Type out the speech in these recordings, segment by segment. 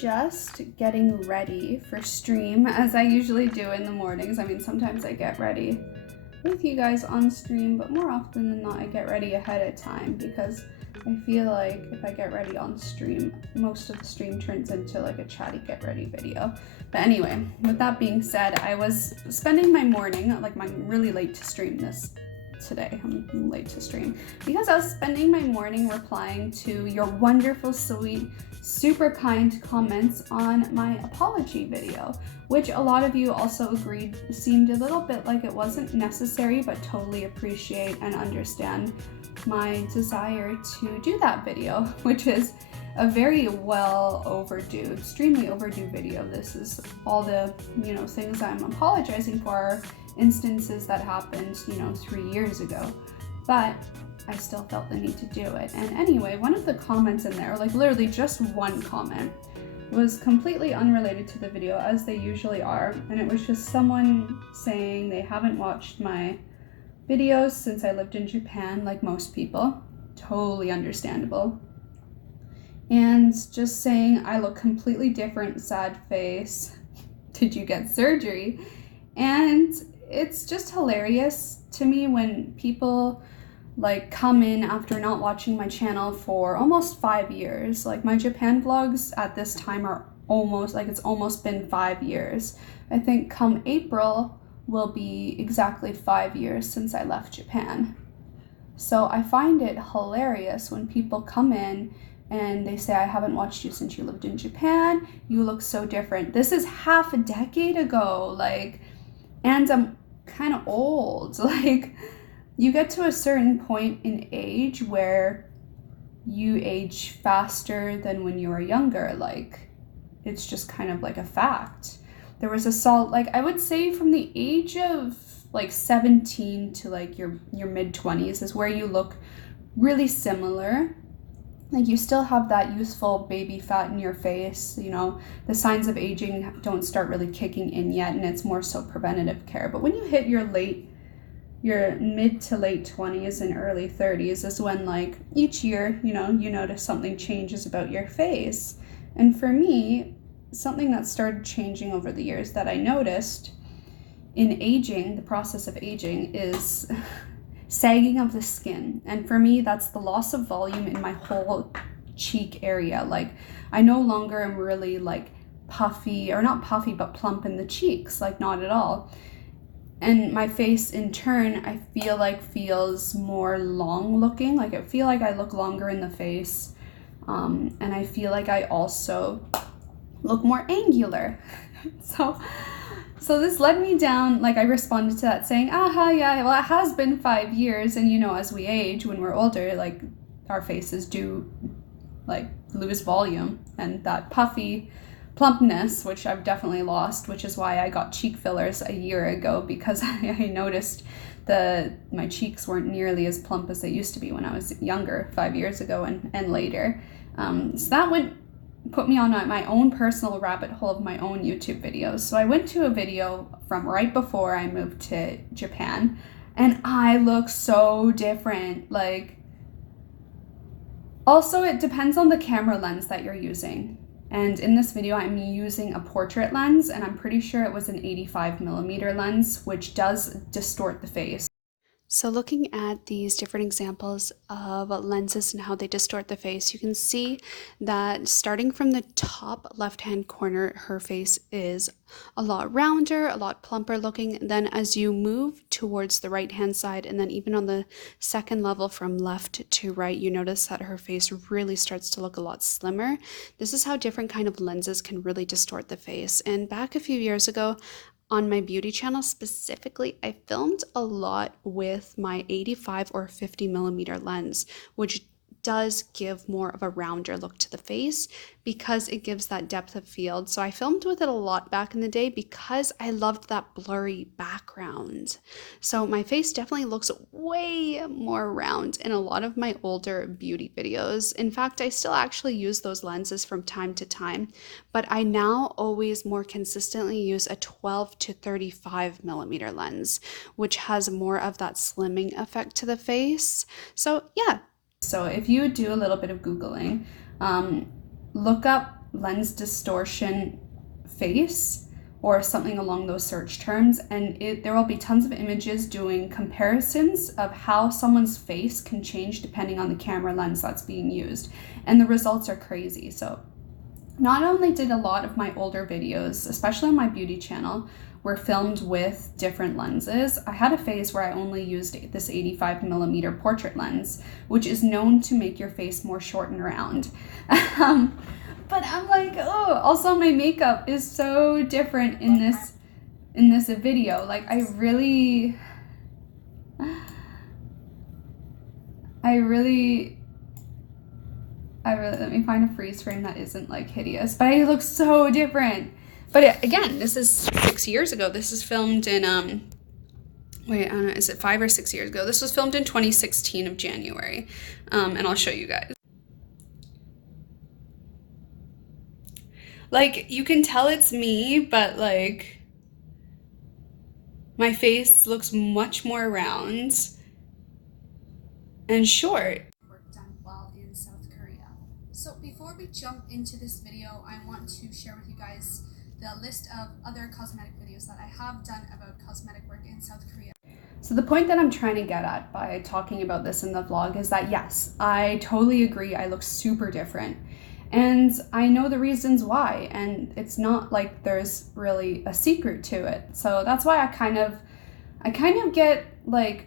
just getting ready for stream, as I usually do in the mornings. I mean, sometimes I get ready with you guys on stream, but more often than not I get ready ahead of time because I feel like if I get ready on stream, most of the stream turns into like a chatty get ready video. But anyway, with that being said, I was spending my morning, I'm really late to stream this today. I'm late to stream because I was spending my morning replying to your wonderful, sweet, super kind comments on my apology video, which a lot of you also agreed seemed a little bit like it wasn't necessary, but totally appreciate and understand my desire to do that video, which is a very well overdue, extremely overdue video. This is all the, things I'm apologizing for, instances that happened, 3 years ago, but I still felt the need to do it. And anyway, one of the comments in there, like literally just one comment, was completely unrelated to the video, as they usually are, and it was just someone saying they haven't watched my videos since I lived in Japan, like most people, totally understandable, and just saying I look completely different, sad face, did you get surgery? And it's just hilarious to me when people come in after not watching my channel for almost 5 years. Like my Japan vlogs at this time are it's almost been 5 years. I think come April will be exactly 5 years since I left Japan. So I find it hilarious when people come in and they say, I haven't watched you since you lived in Japan, you look so different. This is half a decade ago, and I'm kind of old. You get to a certain point in age where you age faster than when you were younger. It's just kind of like a fact. There was I would say from the age of 17 to your mid-20s is where you look really similar. You still have that youthful baby fat in your face, the signs of aging don't start really kicking in yet, and it's more so preventative care. But when you hit your mid to late 20s and early 30s is when each year, you notice something changes about your face. And for me, something that started changing over the years that I noticed in aging, the process of aging, is sagging of the skin. And for me, that's the loss of volume in my whole cheek area. I no longer am really puffy, or not puffy, but plump in the cheeks, not at all. And my face in turn, I feel feels more long looking. I feel like I look longer in the face. And I feel like I also look more angular. So this led me down, I responded to that saying, yeah, well, it has been 5 years. And as we age, when we're older, our faces do lose volume, and that puffy plumpness, which I've definitely lost, which is why I got cheek fillers a year ago, because I noticed my cheeks weren't nearly as plump as they used to be when I was younger, 5 years ago and later. So that put me on my own personal rabbit hole of my own YouTube videos. So I went to a video from right before I moved to Japan, and I look so different. Also, it depends on the camera lens that you're using. And in this video, I'm using a portrait lens, and I'm pretty sure it was an 85mm lens, which does distort the face. So looking at these different examples of lenses and how they distort the face, you can see that starting from the top left-hand corner, her face is a lot rounder, a lot plumper looking. Then as you move towards the right-hand side, and then even on the second level from left to right, you notice that her face really starts to look a lot slimmer. This is how different kind of lenses can really distort the face. And back a few years ago, on my beauty channel specifically, I filmed a lot with my 85 or 50mm lens, which does give more of a rounder look to the face because it gives that depth of field. So I filmed with it a lot back in the day because I loved that blurry background. So my face definitely looks way more round in a lot of my older beauty videos. In fact, I still actually use those lenses from time to time, but I now always more consistently use a 12 to 35mm lens, which has more of that slimming effect to the face. So yeah. So if you do a little bit of Googling, look up lens distortion face or something along those search terms, and there will be tons of images doing comparisons of how someone's face can change depending on the camera lens that's being used, and the results are crazy. So not only did a lot of my older videos, especially on my beauty channel, were filmed with different lenses. I had a phase where I only used this 85mm portrait lens, which is known to make your face more short and round. But I'm like, oh, also my makeup is so different in this video. Like I really, let me find a freeze frame that isn't like hideous, but I look so different. But again, this is 6 years ago. This is filmed in, wait, I don't know, is it 5 or 6 years ago? This was filmed in 2016 of January, and I'll show you guys. Like, you can tell it's me, but like, my face looks much more round and short. Work done while in South Korea. So before we jump into this video, I want to share with you guys the list of other cosmetic videos that I have done about cosmetic work in South Korea. So the point that I'm trying to get at by talking about this in the vlog is that yes, I totally agree, I look super different. And I know the reasons why, and it's not like there's really a secret to it. So that's why I kind of get like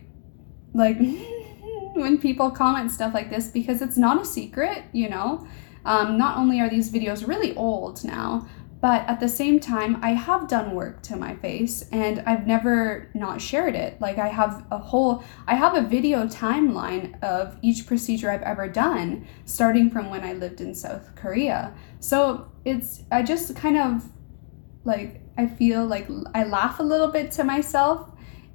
when people comment stuff like this, because it's not a secret, you know. Not only are these videos really old now, but at the same time, I have done work to my face and I've never not shared it. Like I have a video timeline of each procedure I've ever done, starting from when I lived in South Korea. So I just kind of like, I feel like I laugh a little bit to myself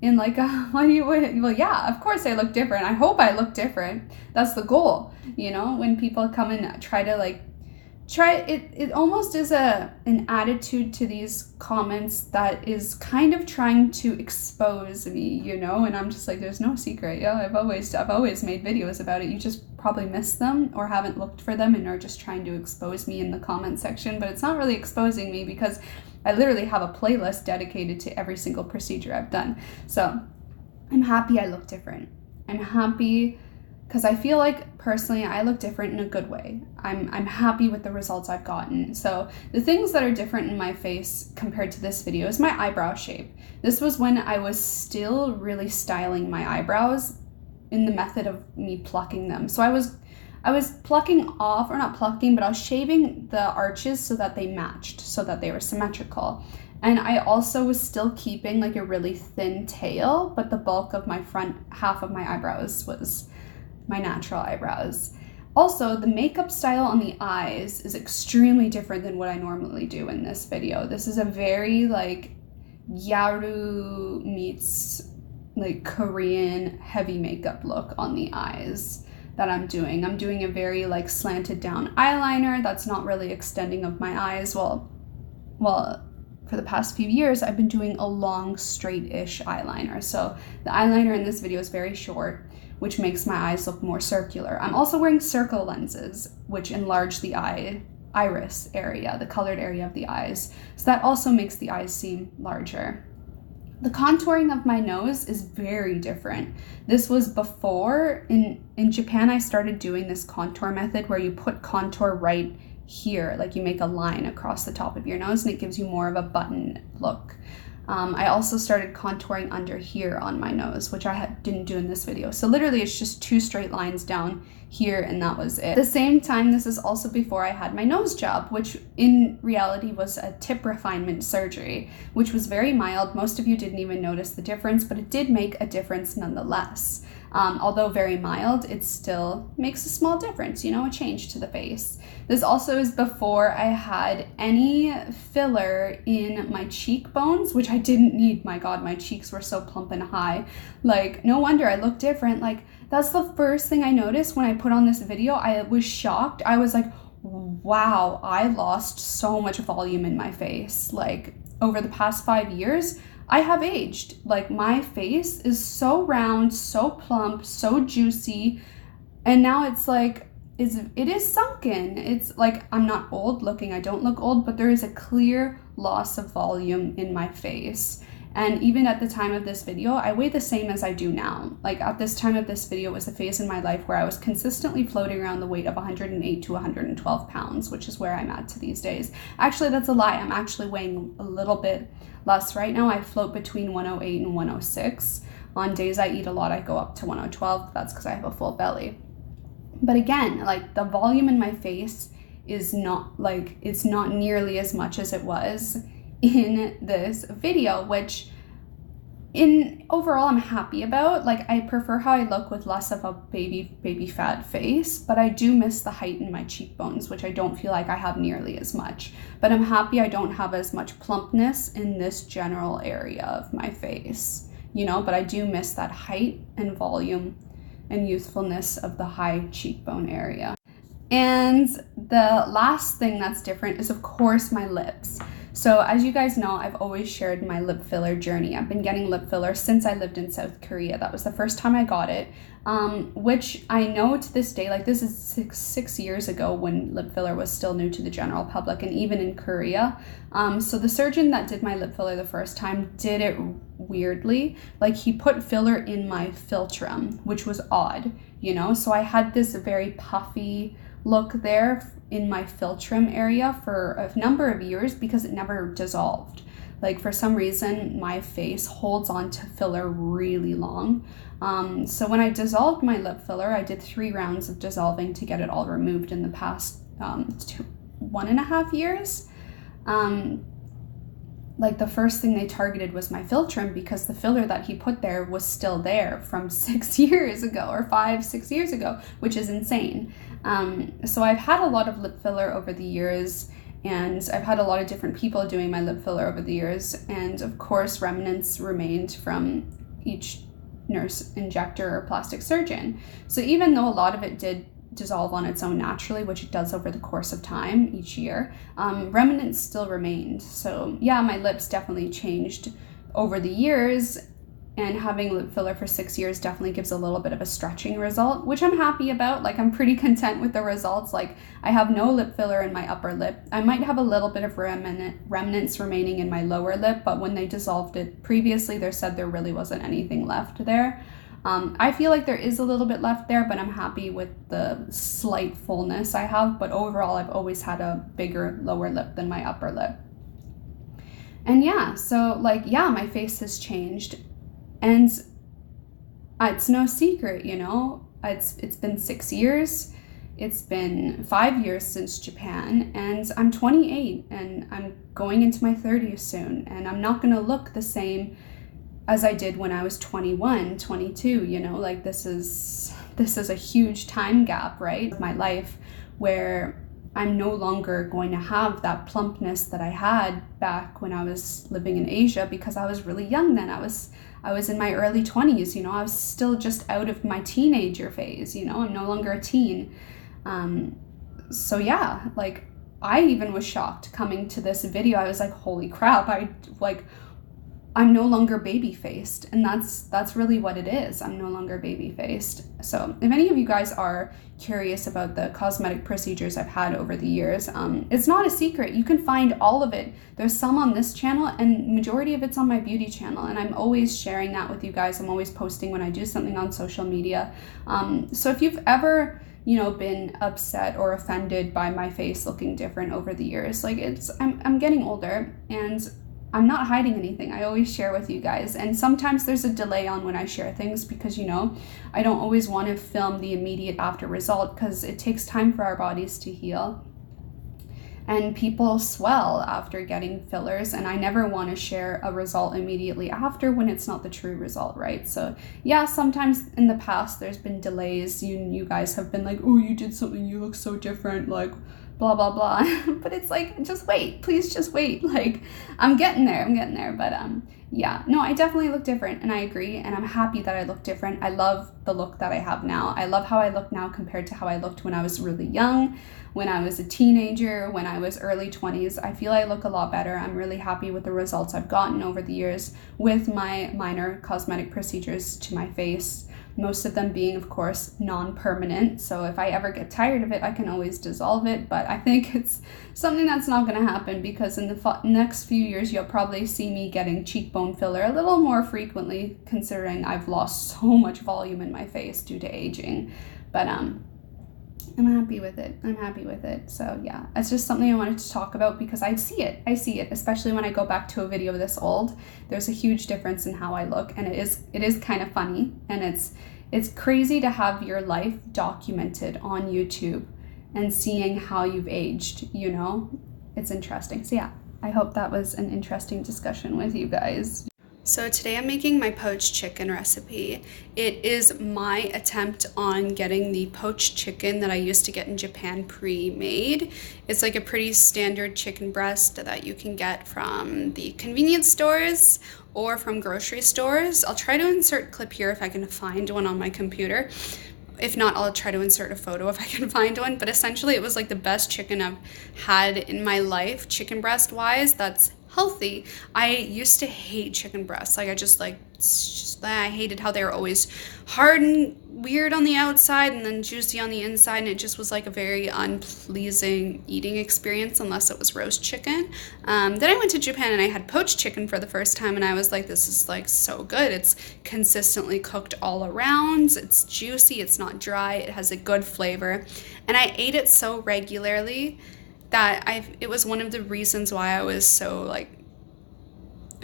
in like, well, yeah, of course I look different. I hope I look different. That's the goal, you know, when people come and try to like, it almost is an attitude to these comments that is kind of trying to expose me, you know, and I'm just like, there's no secret. Yeah, I've always made videos about it. You just probably missed them or haven't looked for them and are just trying to expose me in the comment section, but it's not really exposing me because I literally have a playlist dedicated to every single procedure I've done. So I'm happy I look different. I'm happy because I feel like personally I look different in a good way. I'm happy with the results I've gotten. So the things that are different in my face compared to this video is my eyebrow shape. This was when I was still really styling my eyebrows in the method of me plucking them. So I was plucking off, or not plucking, but I was shaving the arches so that they matched, so that they were symmetrical. And I also was still keeping like a really thin tail, but the bulk of my front half of my eyebrows was my natural eyebrows. Also, the makeup style on the eyes is extremely different than what I normally do in this video. This is a very like Yaru meets like Korean heavy makeup look on the eyes that I'm doing. I'm doing a very like slanted down eyeliner that's not really extending of my eyes. Well, for the past few years, I've been doing a long straight-ish eyeliner. So the eyeliner in this video is very short, which makes my eyes look more circular. I'm also wearing circle lenses, which enlarge the iris area, the colored area of the eyes. So that also makes the eyes seem larger. The contouring of my nose is very different. This was before, in Japan, I started doing this contour method where you put contour right here, like you make a line across the top of your nose and it gives you more of a button look. I also started contouring under here on my nose, which I didn't do in this video. So literally it's just 2 straight lines down here and that was it. At the same time, this is also before I had my nose job, which in reality was a tip refinement surgery, which was very mild. Most of you didn't even notice the difference, but it did make a difference nonetheless. Although very mild, it still makes a small difference, you know, a change to the face. This also is before I had any filler in my cheekbones, which I didn't need. My God, my cheeks were so plump and high. Like, no wonder I look different. Like, that's the first thing I noticed when I put on this video. I was shocked. I was like, wow, I lost so much volume in my face. Like, over the past 5 years, I have aged. Like, my face is so round, so plump, so juicy, and now it's like it is sunken. It's like, I'm not old looking, I don't look old, but there is a clear loss of volume in my face. And even at the time of this video, I weigh the same as I do now. Like at this time of this video was a phase in my life where I was consistently floating around the weight of 108 to 112 pounds, which is where I'm at to these days. Actually, that's a lie. I'm actually weighing a little bit less right now. I float between 108 and 106. On days I eat a lot, I go up to 112. That's because I have a full belly. But again, like the volume in my face is not like, it's not nearly as much as it was in this video, which in overall I'm happy about. Like I prefer how I look with less of a baby fat face, but I do miss the height in my cheekbones, which I don't feel like I have nearly as much. But I'm happy I don't have as much plumpness in this general area of my face, you know, but I do miss that height and volume and youthfulness of the high cheekbone area. And the last thing that's different is of course my lips. So as you guys know, I've always shared my lip filler journey. I've been getting lip filler since I lived in South Korea. That was the first time I got it, which I know to this day, like this is six years ago when lip filler was still new to the general public and even in Korea. So the surgeon that did my lip filler the first time did it weirdly. Like he put filler in my philtrum, which was odd, you know? So I had this very puffy look there in my philtrum area for a number of years because it never dissolved. Like for some reason my face holds on to filler really long. So when I dissolved my lip filler, I did 3 rounds of dissolving to get it all removed in the past 1.5 years. Like the first thing they targeted was my philtrum because the filler that he put there was still there from 6 years ago or 5-6 years ago, which is insane. So I've had a lot of lip filler over the years, and I've had a lot of different people doing my lip filler over the years, and of course remnants remained from each nurse injector or plastic surgeon. So even though a lot of it did dissolve on its own naturally, which it does over the course of time each year, remnants still remained. So yeah, my lips definitely changed over the years, and having lip filler for 6 years definitely gives a little bit of a stretching result, which I'm happy about. Like I'm pretty content with the results. Like I have no lip filler in my upper lip. I might have a little bit of remnants remaining in my lower lip, but when they dissolved it previously, they said there really wasn't anything left there. I feel like there is a little bit left there, but I'm happy with the slight fullness I have. But overall, I've always had a bigger lower lip than my upper lip. And yeah, so like, yeah, my face has changed. And it's no secret, you know, it's been 6 years, it's been 5 years since Japan, and I'm 28 and I'm going into my 30s soon, and I'm not gonna look the same as I did when I was 21, 22, you know, like this is a huge time gap, right, of my life where I'm no longer going to have that plumpness that I had back when I was living in Asia, because I was really young then. I was in my early 20s, you know, I was still just out of my teenager phase, you know, I'm no longer a teen. So yeah, like I even was shocked coming to this video. I was like, holy crap, I'm no longer baby faced, and that's really what it is. I'm no longer baby faced. So if any of you guys are curious about the cosmetic procedures I've had over the years, it's not a secret. You can find all of it. There's some on this channel, and majority of it's on my beauty channel, and I'm always sharing that with you guys. I'm always posting when I do something on social media. So if you've ever, you know, been upset or offended by my face looking different over the years, like I'm getting older, and I'm not hiding anything. I always share with you guys, and sometimes there's a delay on when I share things because, you know, I don't always want to film the immediate after result because it takes time for our bodies to heal, and people swell after getting fillers, and I never want to share a result immediately after when it's not the true result, right? So yeah, sometimes in the past there's been delays. You guys have been like, oh, you did something, you look so different, like blah blah blah. But it's like, just wait, please just wait. Like I'm getting there. But yeah, no, I definitely look different, and I agree, and I'm happy that I look different. I love the look that I have now. I love how I look now compared to how I looked when I was really young, when I was a teenager, when I was early 20s. I feel I look a lot better. I'm really happy with the results I've gotten over the years with my minor cosmetic procedures to my face. most of them being, of course, non-permanent. So if I ever get tired of it, I can always dissolve it. But I think it's something that's not going to happen, because in the next few years, you'll probably see me getting cheekbone filler a little more frequently, considering I've lost so much volume in my face due to aging. But I'm happy with it. I'm happy with it. So yeah, it's just something I wanted to talk about because I see it, especially when I go back to a video this old. There's a huge difference in how I look, and it is kind of funny, and it's crazy to have your life documented on YouTube and seeing how you've aged, you know? It's interesting. So yeah, I hope that was an interesting discussion with you guys. So today I'm making my poached chicken recipe. It is my attempt on getting the poached chicken that I used to get in Japan pre-made. It's like a pretty standard chicken breast that you can get from the convenience stores or from grocery stores. I'll try to insert a clip here if I can find one on my computer. If not, I'll try to insert a photo if I can find one. But essentially, it was like the best chicken I've had in my life, chicken breast wise, that's healthy. I used to hate chicken breasts. Like, I hated how they were always hard and weird on the outside and then juicy on the inside, and it just was like a very unpleasing eating experience unless it was roast chicken. Then I went to Japan and I had poached chicken for the first time, and I was like, this is like so good. It's consistently cooked all around. It's juicy. It's not dry. It has a good flavor. And I ate it so regularly that it was one of the reasons why I was so like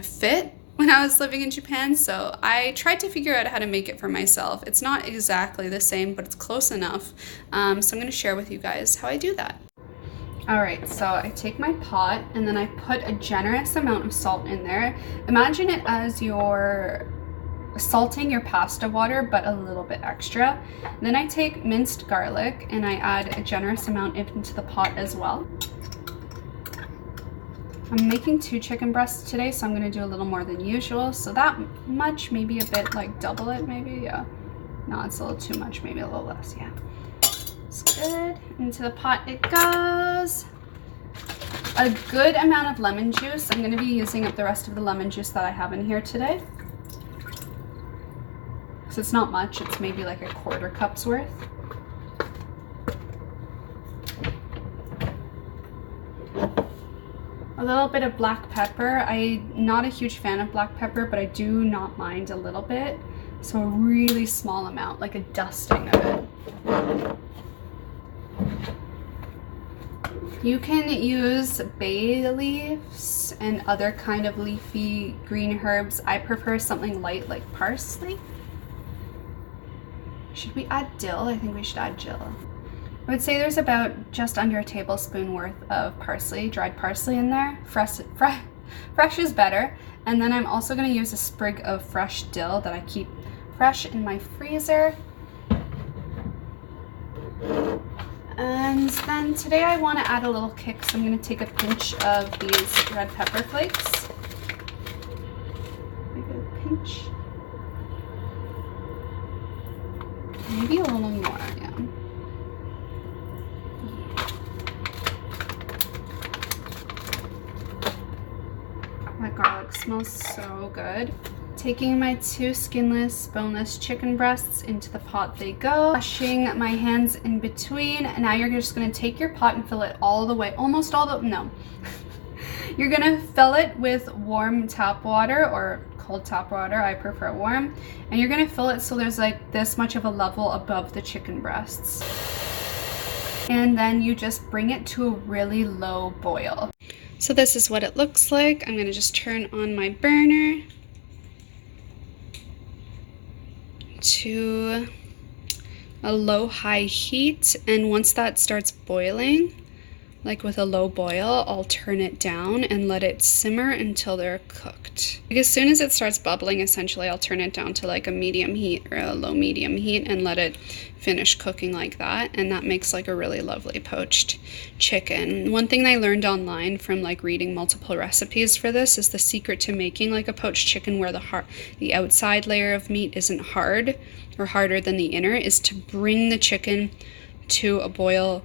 fit when I was living in Japan. So I tried to figure out how to make it for myself. It's not exactly the same, but it's close enough. So I'm going to share with you guys how I do that. All right, so I take my pot and then I put a generous amount of salt in there. Imagine it as your salting your pasta water, but a little bit extra. Then I take minced garlic and I add a generous amount into the pot as well. I'm making 2 chicken breasts today, so I'm going to do a little more than usual. So that much, maybe a bit, like double it maybe, yeah. No, it's a little too much, maybe a little less, yeah. It's good. Into the pot it goes. A good amount of lemon juice. I'm going to be using up the rest of the lemon juice that I have in here today. So it's not much, it's maybe like a 1/4 cup's worth. A little bit of black pepper. I'm not a huge fan of black pepper, but I do not mind a little bit. So a really small amount, like a dusting of it. You can use bay leaves and other kind of leafy green herbs. I prefer something light like parsley. Should we add dill? I think we should add dill. I would say there's about just under a tablespoon worth of parsley, dried parsley in there. Fresh is better. And then I'm also going to use a sprig of fresh dill that I keep fresh in my freezer. And then today I want to add a little kick, so I'm going to take a pinch of these red pepper flakes. Maybe a pinch. Maybe a little more, yeah. That garlic smells so good. Taking my 2 skinless, boneless chicken breasts into the pot they go. Washing my hands in between. And now you're just gonna take your pot and fill it all the way, almost all the, no. You're gonna fill it with warm tap water or cold tap water, I prefer warm. And you're gonna fill it so there's like this much of a level above the chicken breasts. And then you just bring it to a really low boil. So this is what it looks like. I'm gonna just turn on my burner to a low-high heat, and once that starts boiling, like with a low boil, I'll turn it down and let it simmer until they're cooked. Like as soon as it starts bubbling, essentially, I'll turn it down to like a medium heat or a low medium heat and let it finish cooking like that, and that makes like a really lovely poached chicken. One thing I learned online from like reading multiple recipes for this is the secret to making like a poached chicken where the outside layer of meat isn't hard or harder than the inner is to bring the chicken to a boil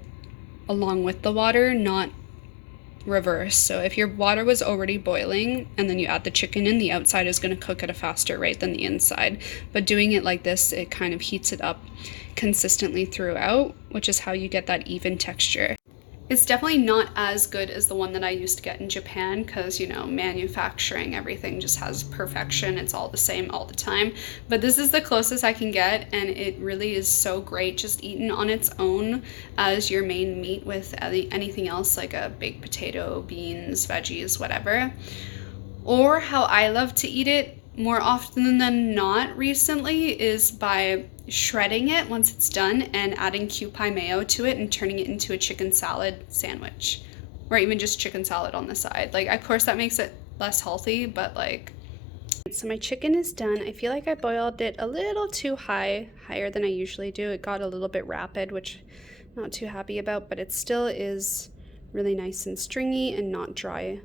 along with the water, not reverse. So if your water was already boiling and then you add the chicken in, the outside is going to cook at a faster rate than the inside. But doing it like this, it kind of heats it up consistently throughout, which is how you get that even texture. It's definitely not as good as the one that I used to get in Japan because, you know, manufacturing, everything just has perfection. It's all the same all the time. But this is the closest I can get, and it really is so great just eaten on its own as your main meat with anything else like a baked potato, beans, veggies, whatever. Or how I love to eat it more often than not recently is by shredding it once it's done and adding kewpie mayo to it and turning it into a chicken salad sandwich, or even just chicken salad on the side. Like, of course that makes it less healthy, but like. So my chicken is done. I feel like I boiled it a little too higher than I usually do. It got a little bit rapid, which I'm not too happy about, but it still is really nice and stringy and not dry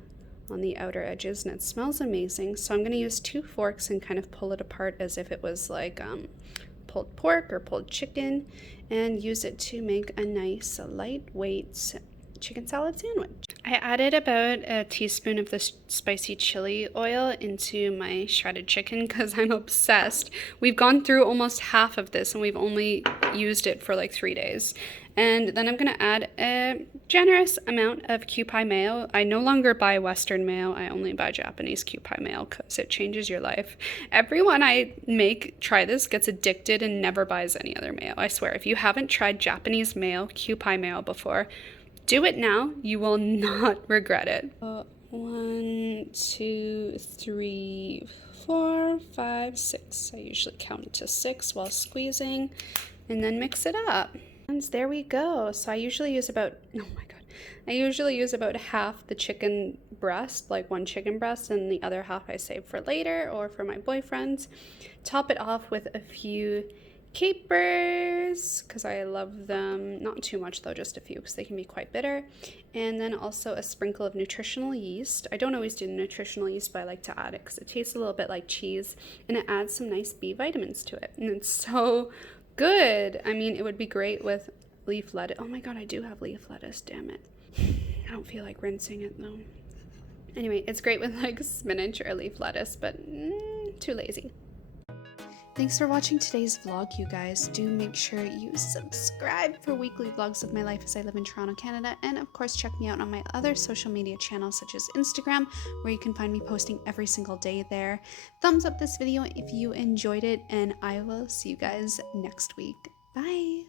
on the outer edges, and it smells amazing. So I'm going to use 2 forks and kind of pull it apart as if it was like pulled pork or pulled chicken, and use it to make a nice lightweight chicken salad sandwich. I added about a teaspoon of this spicy chili oil into my shredded chicken because I'm obsessed. We've gone through almost half of this and we've only used it for like 3 days. And then I'm going to add a generous amount of kewpie mayo. I no longer buy Western mayo. I only buy Japanese kewpie mayo because it changes your life. Everyone I make try this gets addicted and never buys any other mayo. I swear, if you haven't tried Japanese mayo, kewpie mayo before, do it now. You will not regret it. 1, 2, 3, 4, 5, 6. I usually count to 6 while squeezing, and then mix it up. And there we go. So I usually use about, I usually use about half the chicken breast, like 1 chicken breast, and the other half I save for later or for my boyfriends. Top it off with a few capers because I love them. Not too much though, just a few because they can be quite bitter. And then also a sprinkle of nutritional yeast. I don't always do nutritional yeast, but I like to add it because it tastes a little bit like cheese and it adds some nice B vitamins to it. And it's so good. I mean, it would be great with leaf lettuce. Oh my god, I do have leaf lettuce, damn it. I don't feel like rinsing it though. Anyway, it's great with like spinach or leaf lettuce, but too lazy. Thanks for watching today's vlog, you guys. Do make sure you subscribe for weekly vlogs of my life as I live in Toronto, Canada. And of course, check me out on my other social media channels such as Instagram, where you can find me posting every single day there. Thumbs up this video if you enjoyed it, and I will see you guys next week. Bye!